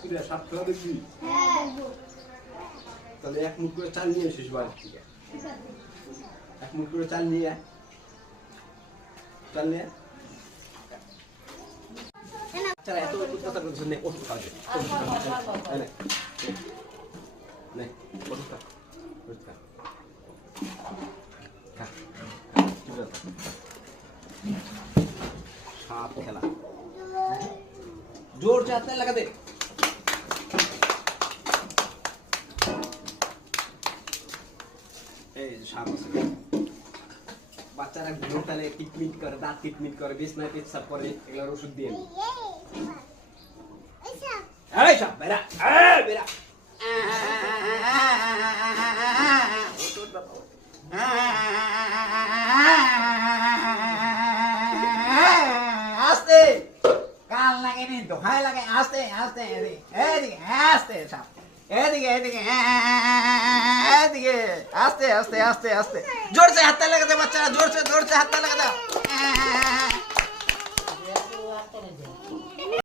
কিরা সাপ খেলা দেখবি? তাহলে এক মুঠ করে চাল নিয়ে এসিস বাড়ির থেকে। এক মুঠ করে চাল নিয়ে আয়। চাল নিয়ে আয়। আচ্ছা এত কথা বলছিস নে ওষুধ খাওয়া দে। নে নে ওষুধ খা। ওষুধ খা। খা। কি বল? সাপ খেলা जोर से हाथ लगा दे। বাচ্চারা ঘুমোতালে কিটমিট করে দাঁত কিটমিট করে বিছনায় পেচ্ছাপ করে এগুলোর ওষুধ দিয়ে এই সব বেরা বেরা আস্তে কাল লাগে নি দোহাই লাগে আস্তে আস্তে এদিকে আস্তে সব এদিকে এদিকে এদিকে আস্তে আস্তে আস্তে আস্তে জোর से हाथ लगा दे बच्चा जोर से हाथ लगा दे